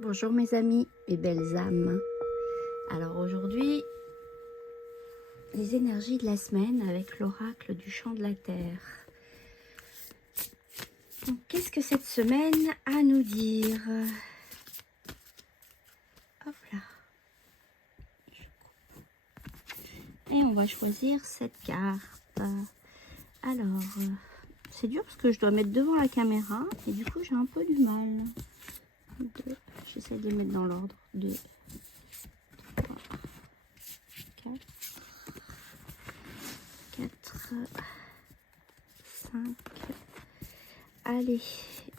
Bonjour mes amis et belles âmes. Alors aujourd'hui, les énergies de la semaine avec l'oracle du chant de la terre. Donc qu'est-ce que cette semaine a à nous dire? Hop là. Et on va choisir cette carte. Alors, c'est dur parce que je dois mettre devant la caméra et du coup j'ai un peu du mal. J'essaie de les mettre dans l'ordre. 2, 3, 4, 4, 5, allez,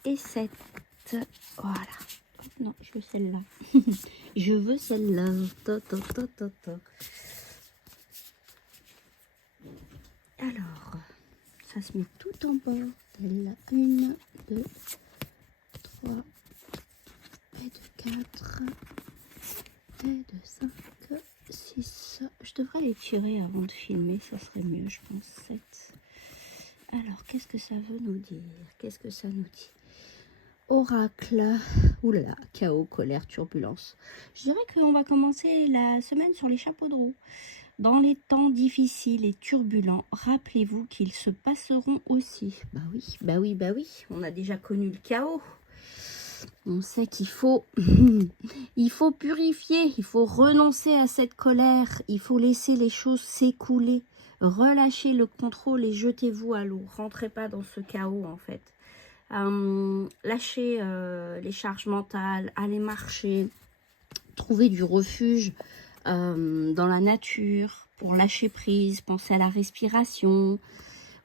et 7. Voilà. Non, je veux celle-là. Je veux celle-là. Alors, ça se met tout en bas. 1, 2, 3, et de 4, et de 5, 6. Je devrais les tirer avant de filmer, ça serait mieux, je pense. 7. Alors, qu'est-ce que ça veut nous dire? Qu'est-ce que ça nous dit? Oracle. Oulala, chaos, colère, turbulence. Je dirais qu'on va commencer la semaine sur les chapeaux de roue. Dans les temps difficiles et turbulents, rappelez-vous qu'ils se passeront aussi. Bah oui, bah oui, bah oui. On a déjà connu le chaos. On sait qu'il faut, il faut purifier, il faut renoncer à cette colère, il faut laisser les choses s'écouler, relâchez le contrôle et jetez-vous à l'eau. Rentrez pas dans ce chaos en fait. Lâchez les charges mentales, allez marcher, trouvez du refuge dans la nature pour lâcher prise, pensez à la respiration.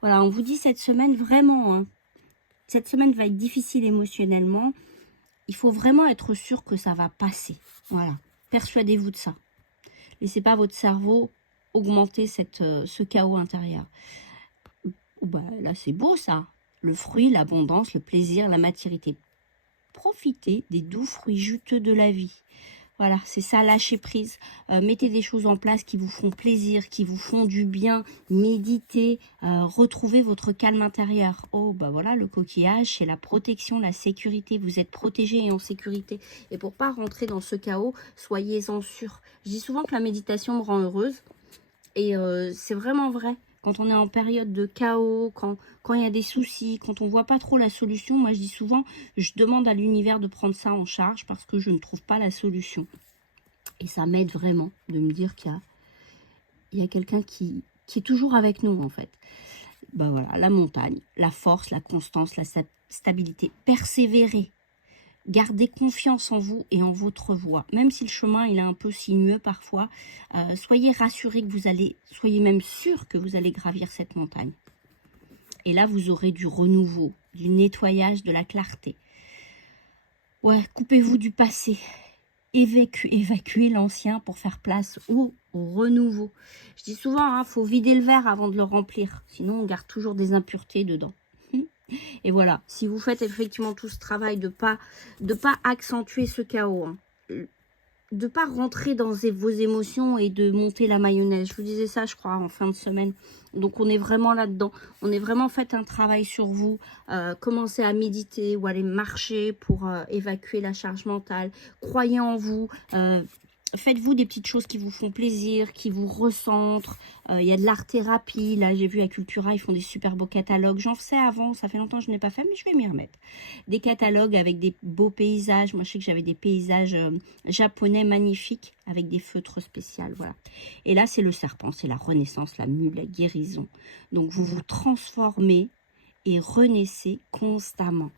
Voilà, on vous dit cette semaine vraiment, hein, cette semaine va être difficile émotionnellement. Il faut vraiment être sûr que ça va passer. Voilà, persuadez-vous de ça. Laissez pas votre cerveau augmenter ce chaos intérieur. Bah, là, c'est beau ça. Le fruit, l'abondance, le plaisir, la maturité. Profitez des doux fruits juteux de la vie. Voilà, c'est ça, lâcher prise. Mettez des choses en place qui vous font plaisir, qui vous font du bien. Méditez, retrouvez votre calme intérieur. Oh, bah voilà, le coquillage, c'est la protection, la sécurité. Vous êtes protégé et en sécurité. Et pour pas rentrer dans ce chaos, soyez-en sûrs. Je dis souvent que la méditation me rend heureuse. Et c'est vraiment vrai. Quand on est en période de chaos, quand il y a des soucis, quand on voit pas trop la solution, moi je dis souvent, je demande à l'univers de prendre ça en charge parce que je ne trouve pas la solution. Et ça m'aide vraiment de me dire qu'il y a quelqu'un qui est toujours avec nous en fait. Ben voilà, la montagne, la force, la constance, la stabilité, persévérer. Gardez confiance en vous et en votre voie. Même si le chemin il est un peu sinueux parfois, soyez rassurés que soyez même sûr que vous allez gravir cette montagne. Et là, vous aurez du renouveau, du nettoyage, de la clarté. Ouais, coupez-vous du passé. Évacuez l'ancien pour faire place au renouveau. Je dis souvent, faut vider le verre avant de le remplir. Sinon, on garde toujours des impuretés dedans. Et voilà, si vous faites effectivement tout ce travail de pas accentuer ce chaos, de pas rentrer dans vos émotions et de monter la mayonnaise. Je vous disais ça, je crois, en fin de semaine. Donc, on est vraiment là-dedans. On est vraiment fait un travail sur vous. Commencez à méditer ou aller marcher pour évacuer la charge mentale. Croyez en vous. Faites-vous des petites choses qui vous font plaisir, qui vous recentrent. Il y a de l'art-thérapie. Là, j'ai vu à Cultura, ils font des super beaux catalogues. J'en faisais avant, ça fait longtemps que je n'ai pas fait, mais je vais m'y remettre. Des catalogues avec des beaux paysages. Moi, je sais que j'avais des paysages japonais magnifiques avec des feutres spéciaux. Voilà. Et là, c'est le serpent, c'est la renaissance, la mue, la guérison. Donc, vous vous transformez et renaissez constamment.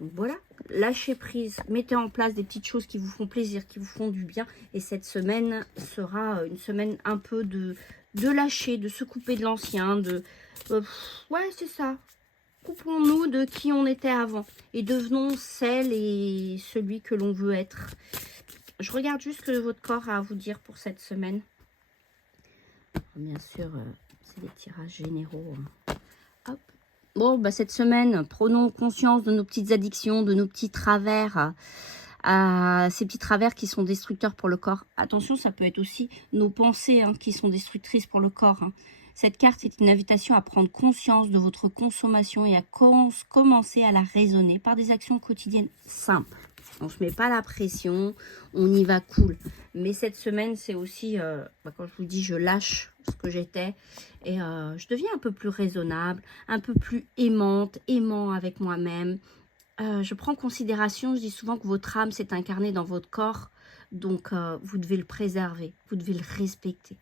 Donc voilà, lâchez prise, mettez en place des petites choses qui vous font plaisir, qui vous font du bien. Et cette semaine sera une semaine un peu de lâcher, de se couper de l'ancien. Ouais, c'est ça. Coupons-nous de qui on était avant et devenons celle et celui que l'on veut être. Je regarde juste ce que votre corps a à vous dire pour cette semaine. Bien sûr, c'est des tirages généraux. Hop. Bon, bah cette semaine, prenons conscience de nos petites addictions, de nos petits travers, ces petits travers qui sont destructeurs pour le corps. Attention, ça peut être aussi nos pensées qui sont destructrices pour le corps. Cette carte est une invitation à prendre conscience de votre consommation et à commencer à la raisonner par des actions quotidiennes simples. On se met pas la pression, on y va cool. Mais cette semaine, c'est aussi, quand je vous dis, je lâche ce que j'étais. Et je deviens un peu plus raisonnable, un peu plus aimant avec moi-même. Je prends en considération, je dis souvent que votre âme s'est incarnée dans votre corps. Donc, vous devez le préserver, vous devez le respecter.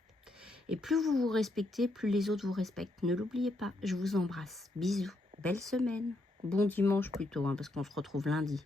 Et plus vous vous respectez, plus les autres vous respectent. Ne l'oubliez pas, je vous embrasse. Bisous, belle semaine. Bon dimanche plutôt, hein, parce qu'on se retrouve lundi.